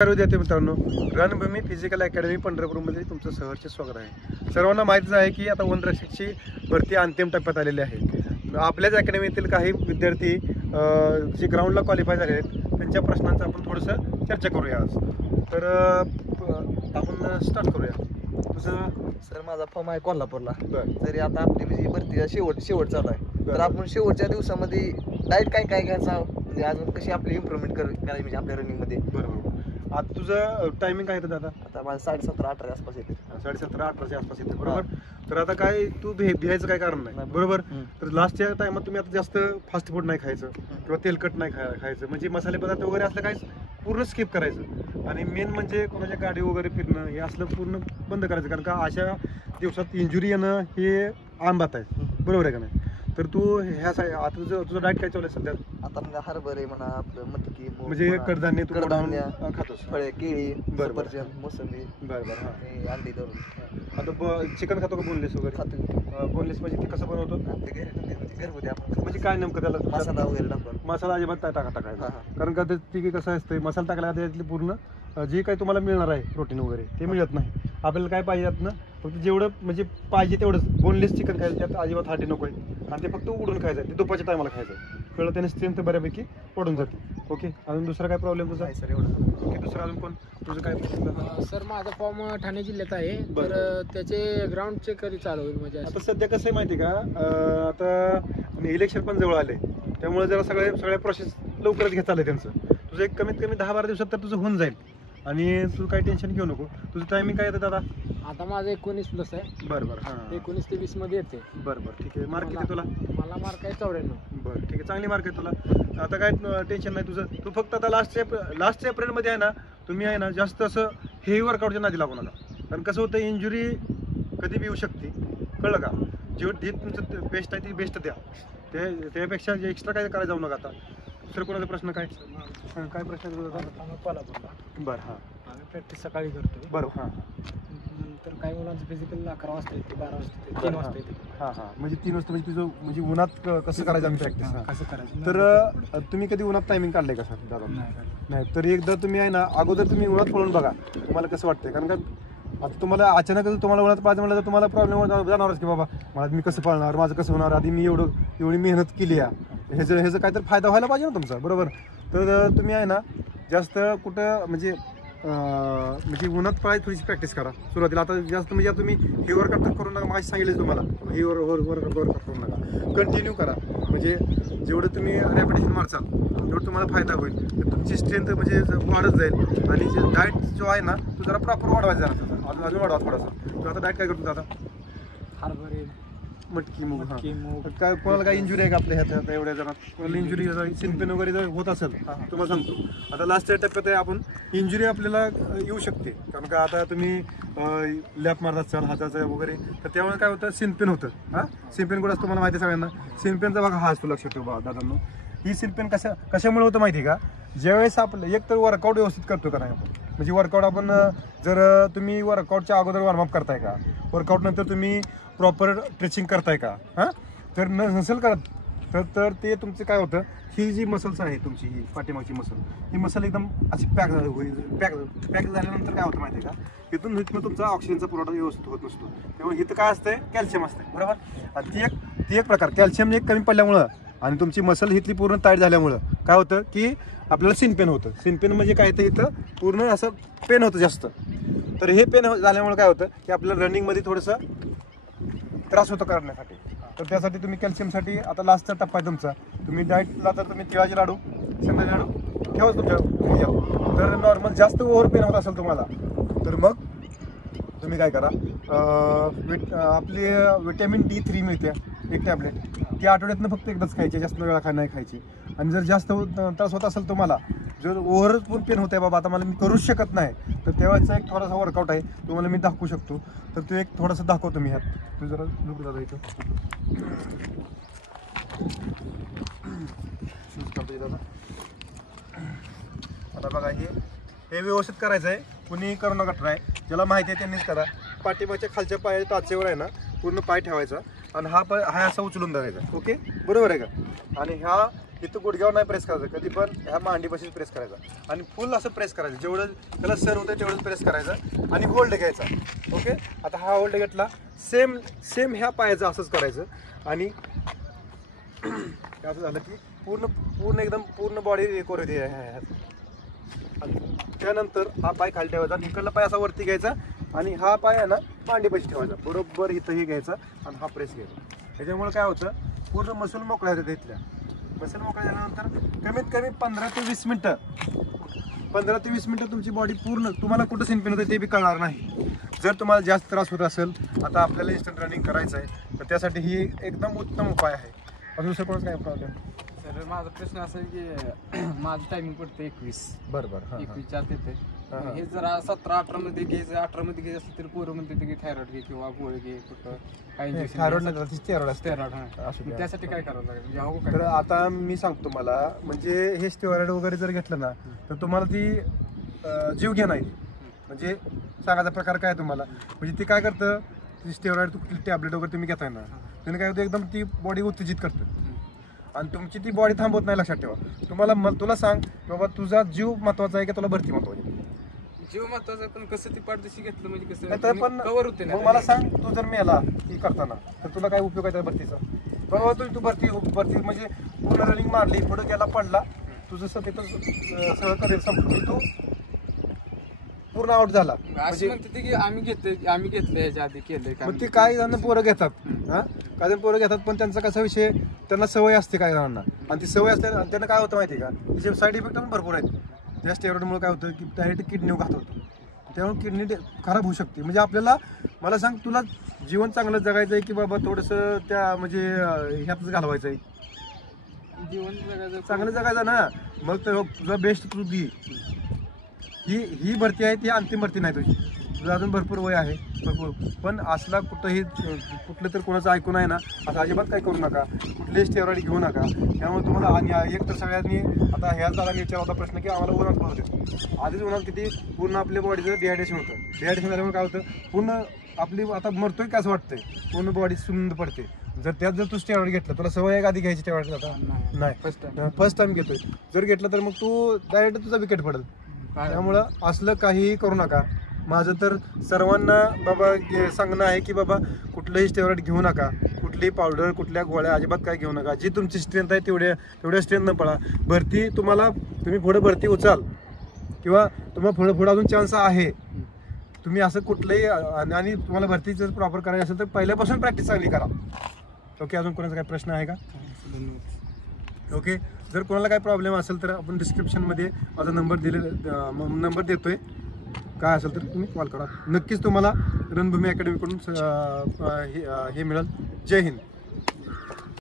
विद्यार्थी मित्रांनो, रणभूमी physical academy पंढरपूरमध्ये तुमचं सहर्ष स्वागत आहे। सर्वांना माहितीच आहे की आता वनरक्षकची भरती अंतिम टप्प्यात आलेली आहे। आपल्याच अकॅडमीतील काही विद्यार्थी जे ग्राउंडला क्वालिफाय झाले आहेत त्यांच्या प्रश्नांचं आपण थोडंसं चर्चा करूया आज। तर आपण स्टार्ट करूया। तुझं सर माझा फॉर्म आहे कोल्हापूरला। बरं, तरी आता आपली म्हणजे भरती शेवट चालू आहे। तर आपण शेवटच्या दिवसामध्ये डाएट काय घ्यायचा, म्हणजे अजून कशी आपली इम्प्रूव्हमेंट करायची म्हणजे आपल्या रनिंगमध्ये। बरोबर। आता तुझं टायमिंग काय येतं दादा? आता माझं 7:30-8 आसपास येते। 7:30-8च्या आसपास येते, बरोबर। तर आता काय तू भिहायचं काय कारण नाही, बरोबर। तर लास्टच्या टायमात तुम्ही आता जास्त फास्ट फूड नाही खायचं किंवा तेलकट नाही खायचं, म्हणजे मसाले पदार्थ वगैरे असलं काय पूर्ण स्किप करायचं। आणि मेन म्हणजे कोणाच्या गाडी वगैरे फिरणं हे असलं पूर्ण बंद करायचं, कारण का अशा दिवसात इंजुरी येणं हे आम बात आहे, बरोबर आहे का नाही? तर तू ह्या आता तुझं डाएट काय चालू आहे सध्या? आता म्हणजे हरभरे म्हणा, आपलं मटकी, म्हणजे कडधान्य तू कडधान्य खातोस, फळे, केळी, बरोबर, सफरचंद, मोसंबी, बरोबर। हा, आणि अंडी दळून आता चिकन खातो का बोनलेस वगैरे? खातो। बोनलेस म्हणजे ते कसं बनवतो? आपल्या घरगुती आपण म्हणजे काय नेमकं त्याला मसाला वगैरे टाकून। मसाला अजिबात टाकायचा, हा, हा. कारण का ते कसं असतं, मसाला टाकला त्यातली पूर्ण जे काही तुम्हाला मिळणार आहे प्रोटीन वगैरे ते मिळत नाही। आपल्याला काय पाहिजे यातनं फक्त जेवढं म्हणजे पाहिजे तेवढंच बोनलेस चिकन खायचं, त्यात अजिबात हाटी नको आहे, आणि ते फक्त उडून खायचं, ते दुपारच्या टायमाला खायचं, कळलं? त्याने स्ट्रेंथ बऱ्यापैकी पडून जाते। ओके, अजून दुसरा काय प्रॉब्लेम तुझा? सर एवढं। ओके, दुसरा अजून कोण तुझं काय? सर माझा फॉर्म ठाणे जिल्ह्यात आहे, तर त्याचे ग्राउंड चेक कधी चालू होईल म्हणजे? आता सध्या कसं आहे माहिती आहे का, आता इलेक्शन पण जवळ आले, त्यामुळे जरा सगळ्या प्रोसेस लवकरच घेता आले त्यांचं। तुझं एक कमीत कमी 10-12 दिवसात तर तुझं होऊन जाईल, आणि तू काही टेन्शन घेऊ नको। तुझं टायमिंग काय येतं दादा? आता माझं 19+ आहे। बरं, हां, 19 ते 20 मध्ये येते। बरं, ठीक आहे। मार्क किती तुला? मला मार्क आहे 94। बरं, ठीक आहे, चांगली मार्क आहे तुला। आता काय टेन्शन नाही तुझं। तू फक्त आता लास्टच्या एप्रिलमध्ये आहे ना, तुम्ही आहे ना जास्त असं हेवी वर्कआउटच्या नादी लागू नका, कारण कसं होतं इंजुरी कधी बी येऊ शकते, कळलं का? जे तुमचं बेस्ट आहे ती बेस्ट द्या, त्यापेक्षा जे एक्स्ट्रा काय करायला जाऊ नका। आता दुसरं कोणाचा प्रश्न काय प्रश्न आम्ही कोल्हापूरला। बरं, हां, आम्ही प्रॅक्टिस सकाळी करतो। बरं, हां, नंतर काही मुलांचं फिजिकल 11 वाजता येते, 12 वाजता येते, 3 वाजता येते। हां, म्हणजे 3 वाजता म्हणजे तुझं म्हणजे उन्हात कसं करायचं आम्ही प्रॅक्टिस? कसं करायचं? तर तुम्ही कधी उन्हात टायमिंग काढलंय का सर दादा? नाही, तर एकदा तुम्ही आहे ना अगोदर तुम्ही उन्हात पळून बघा, तुम्हाला कसं वाटतंय, कारण का आता तुम्हाला अचानकच तुम्हाला उन्हात पाहिजे म्हणलं तर तुम्हाला प्रॉब्लेम जाणारच की बाबा मला मी कसं पळणार, माझं कसं होणार, आधी मी एवढी मेहनत केली आहे, ह्याचं काहीतरी फायदा व्हायला पाहिजे ना तुमचा, बरोबर? तर तुम्ही आहे ना जास्त कुठं म्हणजे उन्हात पळायची थोडीशी प्रॅक्टिस करा सुरुवातीला। आता जास्त म्हणजे तुम्ही हे वर्कआउट तर करू नका, माहिती सांगितलं तुम्हाला, हे वर्कआउट करू नका, कंटिन्यू करा, म्हणजे जेवढं तुम्ही रॅपिटेशन मारचाल तेवढं तुम्हाला फायदा होईल, तर तुमची स्ट्रेंथ म्हणजे वाढत जाईल। आणि जे डाएट जो आहे ना तो जरा प्रॉपर वाढवायचा, जरा अजून वाढवा थोडासा। तर आता डाएट काय करतो आता? हरभरे, मटकी, मूग। मूग। काय कोणाला काय इंजुरी आहे का आपल्या ह्यात एवढ्या जणात? कोणाला इंजुरी सिनपेन वगैरे जर होत असेल तुम्हाला सांगतो, आता लास्टच्या टप्प्यात आहे आपण, इंजुरी आपल्याला येऊ शकते, कारण का आता तुम्ही लॅप मारत असाल हाताचा वगैरे, तर त्यामुळे काय होतं, सिनपेन होतं। हां, सिनपेन कुठं असतं तुम्हाला माहिती आहे सगळ्यांना? सिनपेनचा बघा हा असतो, लक्षात ठेवा दादांनो। ही सिनपेन कशामुळे होतं माहिती आहे का? ज्यावेळेस आपलं एक तर वर्कआउट व्यवस्थित करतो का नाही आपण, म्हणजे वर्कआउट आपण जर तुम्ही वर्कआउटच्या अगोदर वॉर्मअप करताय का, वर्कआउट नंतर तुम्ही प्रॉपर स्ट्रेचिंग करताय का? हां, तर नसेल करत तर ते तुमचं काय होतं, ही जी मसल्स आहे तुमची, ही पाठीमागची ही मसल एकदम अशी पॅक झाल्यानंतर काय होतं माहिती आहे का, इथून तुमचा ऑक्सिजनचा पुरवठा व्यवस्थित होत नसतो, त्यामुळे इथं काय असतंय, कॅल्शियम असतंय, बरोबर? आणि ती एक प्रकार कॅल्शियम एक कमी पडल्यामुळं आणि तुमची मसल इथली पूर्ण टाईट झाल्यामुळं काय होतं की आपल्याला सिनपेन होतं। सिनपेन म्हणजे काय, तर इथं पूर्ण असं पेन होतं जास्त। तर हे पेन झाल्यामुळे काय होतं की आपल्याला रनिंगमध्ये थोडंसं त्रास होतो करण्यासाठी, तर त्यासाठी तुम्ही कॅल्शियमसाठी आता लास्टचा टप्पा आहे तुमचा, तुम्ही डाएटला तर तुम्ही तिळाचे लाडू, शेंगाचे लाडू ठेवाच तुमच्या। तर नॉर्मल जास्त ओव्हर पेन होत असेल तुम्हाला, तर मग तुम्ही काय करा, आपली विटॅमिन D3 मिळते एक टॅबलेट, ती आठवड्यातनं फक्त एकदाच खायची, जास्त वेळा नाही खायची। आणि जर जास्त त्रास होत असेल तुम्हाला, जर ओव्हरपूर पेन होत आहे बाबा आता मला मी करूच शकत नाही, तर तेव्हाचा एक थोडासा वर्कआउट आहे तुम्हाला मी दाखवू शकतो, तर तो एक थोडासा दाखवतो मी ह्यात। तू जरा लुक दादा इथं दादा, आता बघा हे व्यवस्थित करायचं आहे, कुणी करू नका ट्राय, ज्याला माहिती आहे त्यांनीच करा। पाठीमागच्या खालच्या पायाच्या टाचेवर आहे ना पूर्ण पाय ठेवायचा, आणि हा असा उचलून धरायचा, ओके, बरोबर आहे का? आणि ह्या इथं गुडघ्यावर नाही प्रेस करायचं, कधी पण ह्या मांडीपाशीच प्रेस करायचा आणि फुल असं प्रेस करायचं, जेवढं त्याला सर होतं तेवढंच प्रेस करायचं आणि होल्ड घ्यायचा. ओके, आता हा होल्ड घेतला, सेम ह्या पायाचं असंच करायचं आणि असं झालं की पूर्ण एकदम पूर्ण बॉडी रिकवर होते आणि त्यानंतर हा पाय खाली ठेवायचा, इकडला पाय असा वरती घ्यायचा आणि हा पाय आहे ना मांडीपाशी ठेवायचा, बरोबर इथंही घ्यायचा आणि हा प्रेस घ्यायचा. त्याच्यामुळे काय होतं, पूर्ण मसूल मोकळ्या होतात इथल्या. मसूल मोकळ्या झाल्यानंतर कमीत कमी 15 ते 20 मिनटं तुमची बॉडी पूर्ण, तुम्हाला कुठं सिन पेन होतं ते बी कळणार नाही. जर तुम्हाला जास्त त्रास होत असेल, आता आपल्याला इन्स्टंट रनिंग करायचं आहे, तर त्यासाठी ही एकदम उत्तम उपाय आहे. अजून दुसरं कोणाच काय प्रॉब्लेम? तर माझा प्रश्न असा आहे की माझं टायमिंग पडतं 21. बरं 21च्या आत येते. हा. हे जरा 17-18 मध्ये घ्यायचं, 18 मध्ये घ्यायचं असेल तर पोरं म्हणते की थायरॉइड घे किंवा गोळी घे, कुठं काही इंजेक्शन थायरॉइड नाही, स्टेरॉइड असते. स्टेरॉइड. असू द्या. त्यासाठी काय करावं लागेल, म्हणजे अहो तर काय? आता मी सांगतो तुम्हाला, म्हणजे हे स्टेरॉइड वगैरे जर घेतलं ना तर तुम्हाला ती जीव घ्या नाही. म्हणजे सांगायचा प्रकार काय तुम्हाला, म्हणजे ती काय करतं, ती स्टेरॉइड कुठली टॅबलेट वगैरे तुम्ही घेताय ना, त्याने काय होतं, एकदम ती बॉडी उत्तेजित करतं आणि तुमची ती बॉडी थांबवत नाही. लक्षात ठेवा, तुला सांग बाबा, तुझा जीव महत्वाचा आहे की तुला भरती महत्वाची? जीव महत्वाचा, पण कसं ती पाठदिशी घेतलं म्हणजे नाही तर पण कव्हर होते ना. मग मला सांग, तू जर मेला ही करताना तर तुला काय उपयोग आहे त्या भरतीचा? बाबा तू भरती म्हणजे पूर्ण रनिंग मारली, पुढे गेला, पडला, तुझं तिथं सगळं करेल संपलं, तू पूर्ण आउट झाला. असं म्हणजे म्हणते की आम्ही घेतलं ह्याच्या आधी केलंय का? मग ते काही जण पोरं घेतात, हा काही जण पोरं घेतात, पण त्यांचा कसा विषय, त्यांना सवय असते काही जणांना, आणि ती सवय असते आणि त्यांना काय होतं माहिती आहे का, त्याचे साईड इफेक्ट पण भरपूर आहेत. त्या स्टेरॉइडमुळे काय होतं की डायरेक्ट किडनी घात होतं, त्यामुळे किडनी खराब होऊ शकते. म्हणजे आपल्याला, मला सांग, तुला जीवन चांगलं जगायचं आहे की बाबा थोडंसं त्या म्हणजे ह्यातच घालवायचं आहे? जीवन जगायचं चांगलं जगायचं ना, मग तर तुझा बेस्ट तू दे. ही भरती आहे, ती अंतिम भरती नाही तुझी, तुझं अजून भरपूर वय आहे भरपूर. पण असला कुठलं तर कोणाचं ऐकून आहे ना, असं अजिबात काही करू नका, कुठलेही स्टेरॉइड घेऊ नका. त्यामुळे तुम्हाला, आणि एक तर सगळ्यांनी आता ह्याच दादा विचारला होता प्रश्न की आम्हाला उन्हात पडते, आधीच उन्हात किती पूर्ण आपल्या बॉडीचं डिहायड्रेशन होतं. डिहायड्रेशन झाल्यामुळे काय होतं, पूर्ण आपली आता मरतोय काय असं वाटतंय, पूर्ण बॉडी सुंद पडते. जर तू स्टेरॉइड घेतलं, तुला सवय आहे आधी घ्यायची स्टेरॉइड? आता नाही, फर्स्ट टाइम घेतोय. जर घेतलं तर मग तू डायरेक्ट तुझा विकेट पडेल. त्यामुळं असलं काहीही करू नका. माझं तर सर्वांना बाबा सांगणं आहे की बाबा कुठलंही स्टेरॉइड घेऊ नका, कुठलीही पावडर, कुठल्या गोळ्या अजिबात काय घेऊ नका. जी तुमची स्ट्रेंथ आहे तेवढ्या स्ट्रेंथ न पळा. भरती तुम्ही पुढे भरती उचाल किंवा तुम्हाला पुढे अजून चान्स आहे, तुम्ही असं कुठलंही, आणि तुम्हाला भरती जर प्रॉपर करायची असेल तर पहिल्यापासून प्रॅक्टिस चांगली करा. ओके, अजून कोणाचा काही प्रश्न आहे का? ओके, जर कोणाला काही प्रॉब्लेम असेल तर आपण डिस्क्रिप्शनमध्ये माझा नंबर देतोय, काय असेल तर तुम्ही कॉल करा. नक्कीच तुम्हाला रणभूमी अकॅडमीकडून हे मिळेल. जय हिंद.